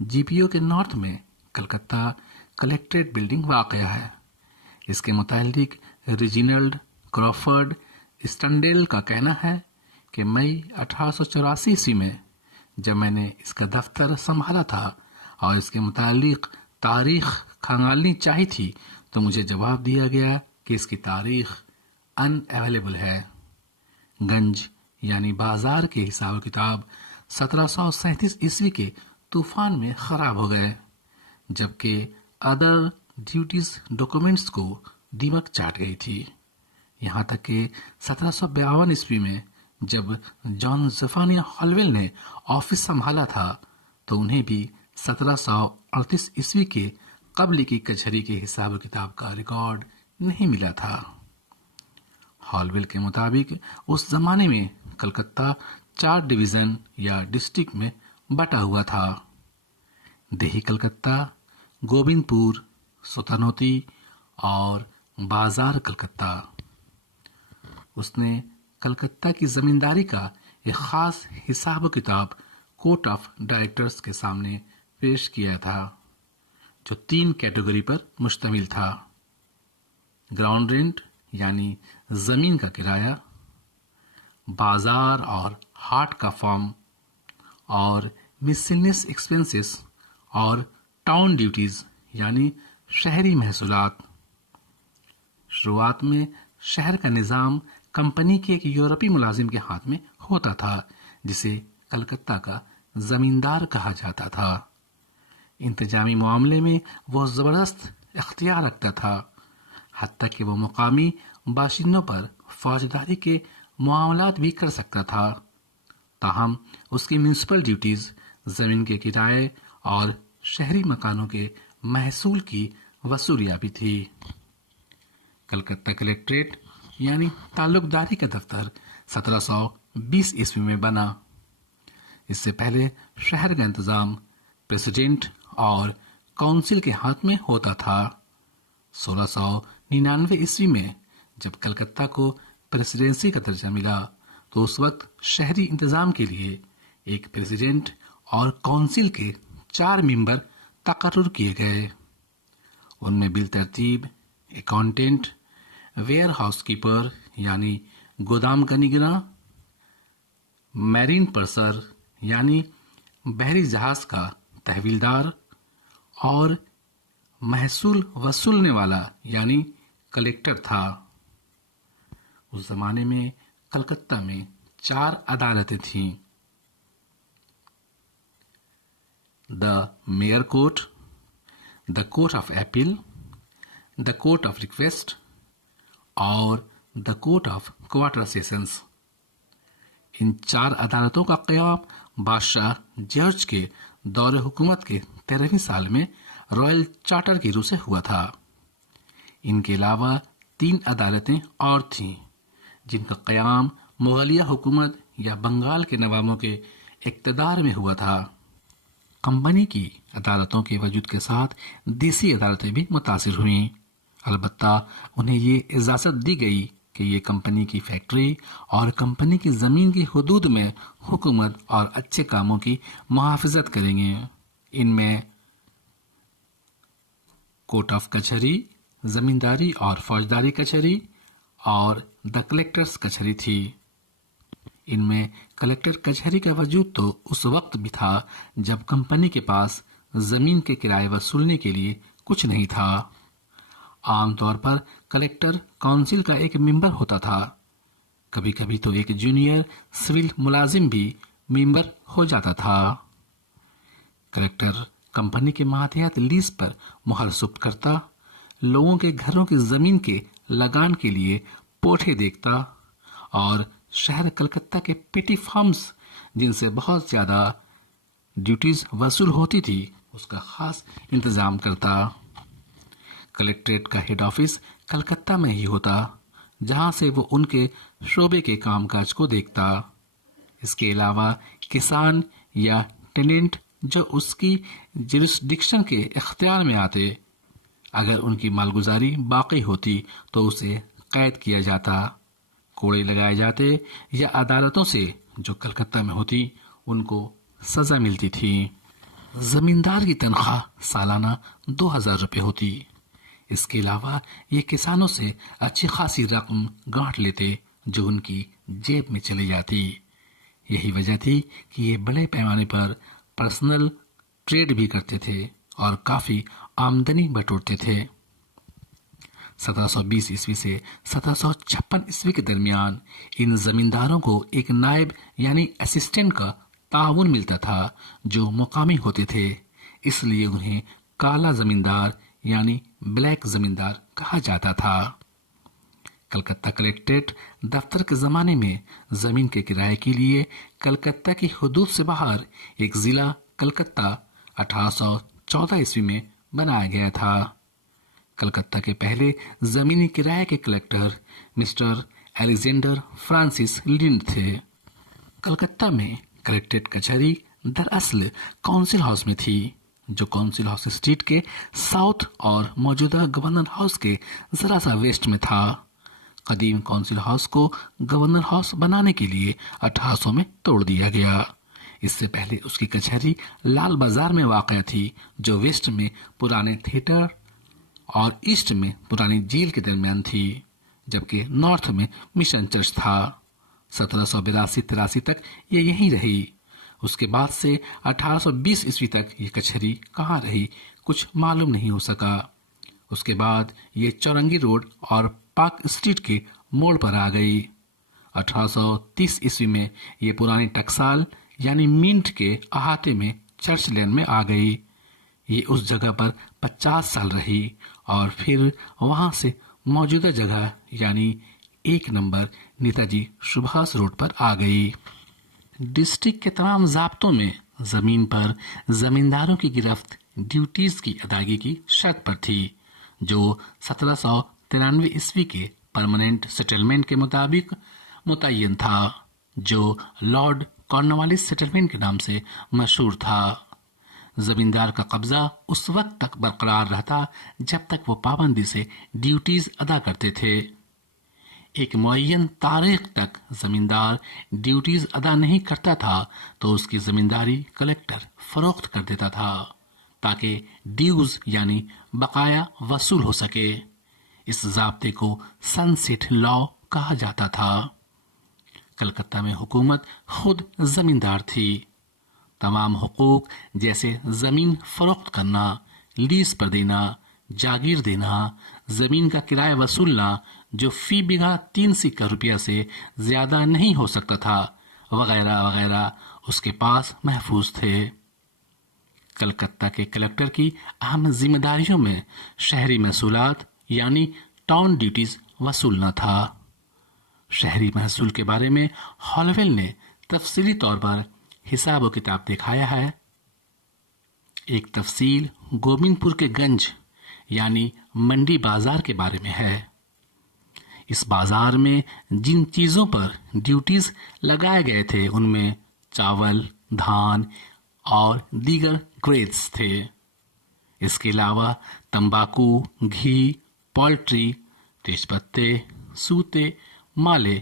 جی پی او کے نارتھ میں کلکتہ کلیکٹریٹ بلڈنگ واقع ہے۔ اس کے متعلق ریجینلڈ کرافرڈ اسٹنڈیل کا کہنا ہے کہ مئی 1884 میں جب میں نے اس کا دفتر سنبھالا تھا اور اس کے متعلق تاریخ کھنگالنی چاہی تھی تو مجھے جواب دیا گیا کہ اس کی تاریخ ان اویلیبل ہے۔ گنج یعنی بازار کے حساب و کتاب 1737 عیسوی کے طوفان میں خراب ہو گئے، جبکہ ادر ڈیوٹیز ڈاکومنٹس کو دیمک چاٹ گئی تھی۔ یہاں تک کہ 1752 عیسوی میں جب جان زفانیہ ہالویل نے آفس سنبھالا تھا تو انہیں بھی 1738 عیسوی کے قبل کی کچہری کے حساب و کتاب کا ریکارڈ نہیں ملا تھا۔ ہالویل کے مطابق اس زمانے میں کلکتہ 4 ڈویژن یا ڈسٹرکٹ میں بٹا ہوا تھا: دیہی کلکتہ، گوبند پور، ستانوتی اور بازار کلکتہ۔ اس نے کلکتہ کی زمینداری کا ایک خاص حساب و کتاب کورٹ آف ڈائریکٹرز کے سامنے پیش کیا تھا، جو 3 کیٹیگری پر مشتمل تھا: گراؤنڈ رینٹ یعنی زمین کا کرایہ، بازار اور ہاٹ کا فارم، اور مسلینس ایکسپنسز اور ٹاؤن ڈیوٹیز یعنی شہری محصولات۔ شروعات میں شہر کا نظام کمپنی کے ایک یورپی ملازم کے ہاتھ میں ہوتا تھا جسے کلکتہ کا زمیندار کہا جاتا تھا۔ انتظامی معاملے میں وہ زبردست اختیار رکھتا تھا، حتیٰ کہ وہ مقامی باشندوں پر فوجداری کے معاملات بھی کر سکتا تھا۔ تاہم اس کی میونسپل ڈیوٹیز زمین کے کرائے اور شہری مکانوں کے محصول کی وصولیابی تھی۔ کلکتہ کلیکٹریٹ یعنی تعلق داری کا دفتر 1720 عیسوی میں بنا۔ اس سے پہلے شہر کا انتظام پریزیڈنٹ اور کونسل کے ہاتھ میں ہوتا تھا۔ 1699 عیسوی میں جب کلکتہ کو پریسیڈنسی کا درجہ ملا تو اس وقت شہری انتظام کے لیے ایک پریزیڈنٹ اور کونسل کے 4 ممبر تقرر کیے گئے۔ ان میں بالترتیب اکاؤنٹنٹ، ویئر ہاؤس کیپر یعنی گودام کا نگراں، میرین پرسر یعنی بحری جہاز کا تحویلدار، اور محصول وصولنے والا یعنی کلیکٹر تھا۔ اس زمانے میں کلکتہ میں 4 عدالتیں تھیں: the mayor court, the court of appeal, the court of request اور the court of quarter sessions. ان 4 عدالتوں کا قیام بادشاہ جارج کے دور حکومت کے 13ویں سال میں رائل چارٹر کی روح سے ہوا تھا۔ ان کے علاوہ 3 عدالتیں اور تھیں جن کا قیام مغلیہ حکومت یا بنگال کے نوابوں کے اقتدار میں ہوا تھا۔ کمپنی کی عدالتوں کے وجود کے ساتھ دیسی عدالتیں بھی متاثر ہوئیں، البتہ انہیں یہ اجازت دی گئی کہ یہ کمپنی کی فیکٹری اور کمپنی کی زمین کی حدود میں حکومت اور اچھے کاموں کی محافظت کریں گے۔ ان میں کورٹ آف کچہری، زمینداری اور فوجداری کچہری اور دا کلیکٹرز کچہری تھی۔ ان میں کلیکٹر کچہری کا وجود تو اس وقت بھی تھا جب کمپنی کے پاس زمین کے کرائے وصولنے کے لیے کچھ نہیں تھا۔ عام طور پر کلیکٹر کونسل کا ایک ممبر ہوتا تھا، کبھی کبھی تو ایک جونیئر سول ملازم بھی ممبر ہو جاتا تھا۔ کلیکٹر کمپنی کے ماتحت لیز پر مہر ثبت کرتا، لوگوں کے گھروں کی زمین کے لگان کے لیے پوٹھے دیکھتا اور شہر کلکتہ کے پیٹی فارمز جن سے بہت زیادہ ڈیوٹیز وصول ہوتی تھی اس کا خاص انتظام کرتا۔ کلیکٹریٹ کا ہیڈ آفس کلکتہ میں ہی ہوتا، جہاں سے وہ ان کے شعبے کے کام کاج کو دیکھتا۔ اس کے علاوہ کسان یا ٹیننٹ جو اس کی جیورسڈکشن کے اختیار میں آتے، اگر ان کی مالگزاری باقی ہوتی تو اسے قید کیا جاتا، کوڑے لگائے جاتے یا عدالتوں سے جو کلکتہ میں ہوتی ان کو سزا ملتی تھی۔ زمیندار کی تنخواہ سالانہ 2000 روپے ہوتی۔ اس کے علاوہ یہ کسانوں سے اچھی خاصی رقم گانٹ لیتے جو ان کی جیب میں چلی جاتی۔ یہی وجہ تھی کہ یہ بڑے پیمانے پر پرسنل ٹریڈ بھی کرتے تھے اور کافی آمدنی بٹورتے تھے۔ 1720 عیسوی سے 1756 عیسوی کے درمیان ان زمینداروں کو ایک نائب یعنی اسسٹنٹ کا تعاون ملتا تھا جو مقامی ہوتے تھے، اس لیے انہیں کالا زمیندار یعنی بلیک زمیندار کہا جاتا تھا۔ کلکتہ کلیکٹریٹ دفتر کے زمانے میں زمین کے کرائے کے لیے کلکتہ کی حدود سے باہر ایک ضلع کلکتہ 1814 عیسوی میں بنایا گیا تھا۔ کلکتہ کے پہلے زمینی کرائے کے کلیکٹر مسٹر الیگزینڈر فرانسس لنڈ تھے۔ کلکتہ میں کلیکٹریٹ کچہری دراصل کونسل ہاؤس میں تھی، جو کونسل ہاؤس اسٹریٹ کے ساؤتھ اور موجودہ گورنر ہاؤس کے ذرا سا ویسٹ میں تھا۔ قدیم کونسل ہاؤس کو گورنر ہاؤس بنانے کے لیے 1800 میں توڑ دیا گیا۔ اس سے پہلے اس کی کچہری لال بازار میں واقع تھی، جو ویسٹ میں پرانے تھیٹر اور ایسٹ میں پرانی جیل کے درمیان تھی، جبکہ نارتھ میں مشن چرچ تھا۔ 1782-83 تک یہ یہیں رہی۔ اس کے بعد سے 1820 عیسوی تک یہ کچہری کہاں رہی کچھ معلوم نہیں ہو سکا۔ اس کے بعد یہ چورنگی روڈ اور پارک اسٹریٹ کے موڑ پر آ گئی۔ 1830 عیسوی میں یہ پرانی ٹکسال یعنی منٹ کے احاطے میں چرچ لین میں آ گئی۔ یہ اس جگہ پر 50 سال رہی اور پھر وہاں سے موجودہ جگہ یعنی 1 نمبر نیتاجی سبھاش روڈ پر آ گئی۔ ڈسٹرکٹ کے تمام ضابطوں میں زمین پر زمینداروں کی گرفت ڈیوٹیز کی ادائیگی کی شرط پر تھی، جو 1793 عیسوی کے پرماننٹ سیٹلمنٹ کے مطابق متعین تھا، جو لارڈ کارنوالیس سیٹلمنٹ کے نام سے مشہور تھا۔ زمیندار کا قبضہ اس وقت تک برقرار رہتا جب تک وہ پابندی سے ڈیوٹیز ادا کرتے تھے۔ ایک معین تاریخ تک زمیندار ڈیوٹیز ادا نہیں کرتا تھا تو اس کی زمینداری کلیکٹر فروخت کر دیتا تھا تاکہ ڈیوز یعنی بقایا وصول ہو سکے۔ اس ضابطے کو سن سیٹ لا کہا جاتا تھا۔ کلکتہ میں حکومت خود زمیندار تھی۔ تمام حقوق جیسے زمین فروخت کرنا، لیز پر دینا، جاگیر دینا، زمین کا کرایہ وصولنا جو فی بیگھہ 3 سکہ روپیہ سے زیادہ نہیں ہو سکتا تھا، وغیرہ وغیرہ اس کے پاس محفوظ تھے۔ کلکتہ کے کلیکٹر کی اہم ذمہ داریوں میں شہری محصولات یعنی ٹاؤن ڈیوٹیز وصولنا تھا۔ شہری محصول کے بارے میں ہالویل نے تفصیلی طور پر حساب و کتاب دکھایا ہے۔ ایک تفصیل گوبند پور کے گنج یعنی منڈی بازار کے بارے میں ہے۔ اس بازار میں جن چیزوں پر ڈیوٹیز لگائے گئے تھے ان میں چاول، دھان اور دیگر گریڈز تھے۔ اس کے علاوہ تمباکو، گھی، پولٹری، تیز پتے، سوتے، مالے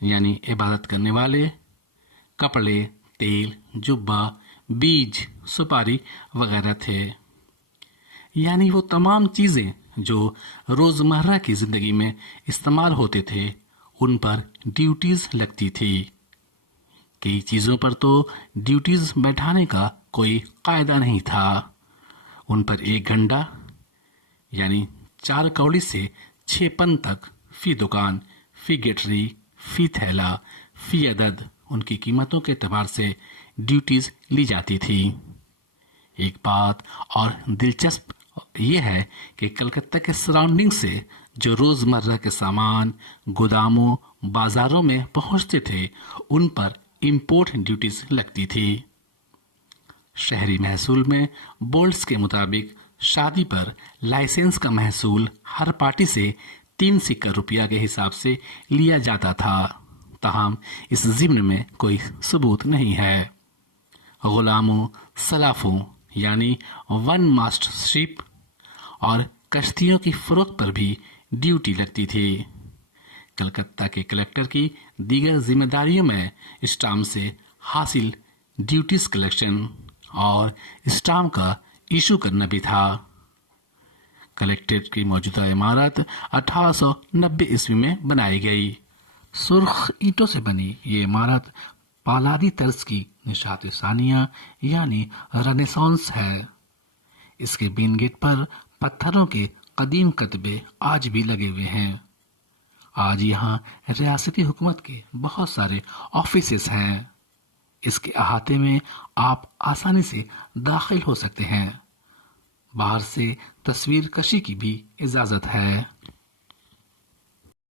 یعنی عبادت کرنے والے، کپڑے، تیل، جبہ، بیج، سپاری وغیرہ تھے۔ یعنی وہ تمام چیزیں جو روزمرہ کی زندگی میں استعمال ہوتے تھے ان پر ڈیوٹیز لگتی تھی۔ کئی چیزوں پر تو ڈیوٹیز بیٹھانے کا کوئی قاعدہ نہیں تھا۔ ان پر 1 گھنٹہ یعنی 4 کوڑی سے 6 پن تک فی دکان، فی گٹری، فی تھیلا، فی عدد ان کی قیمتوں کے اعتبار سے ڈیوٹیز لی جاتی تھی۔ ایک بات اور دلچسپ یہ ہے کہ کلکتہ کے سراؤنڈنگ سے جو روزمرہ کے سامان گوداموں، بازاروں میں پہنچتے تھے ان پر امپورٹ ڈیوٹیز لگتی تھی۔ شہری محصول میں بولٹس کے مطابق شادی پر لائسنس کا محصول ہر پارٹی سے 3 سکہ روپیہ کے حساب سے لیا جاتا تھا، تاہم اس ضمن میں کوئی ثبوت نہیں ہے۔ غلاموں، سلافوں یعنی 1 ماسٹ شپ اور کشتیوں کی فروخت پر بھی ڈیوٹی لگتی تھی۔ کلکتہ کے کلیکٹر کی دیگر ذمہ داریوں میں اسٹامپ سے حاصل ڈیوٹیز کلیکشن اور اسٹامپ کا ایشو کرنا بھی تھا۔ کلیکٹریٹ کی موجودہ عمارت 1890 میں بنائی گئی۔ سرخ اینٹوں سے بنی یہ عمارت پالادی طرز کی نشاط ثانیہ یعنی رنیسانس ہے۔ اس کے مین گیٹ پر پتھروں کے قدیم کتبے آج بھی لگے ہوئے ہیں۔ آج یہاں ریاستی حکومت کے بہت سارے آفیسز ہیں۔ اس کے احاطے میں آپ آسانی سے داخل ہو سکتے ہیں۔ باہر سے تصویر کشی کی بھی اجازت ہے۔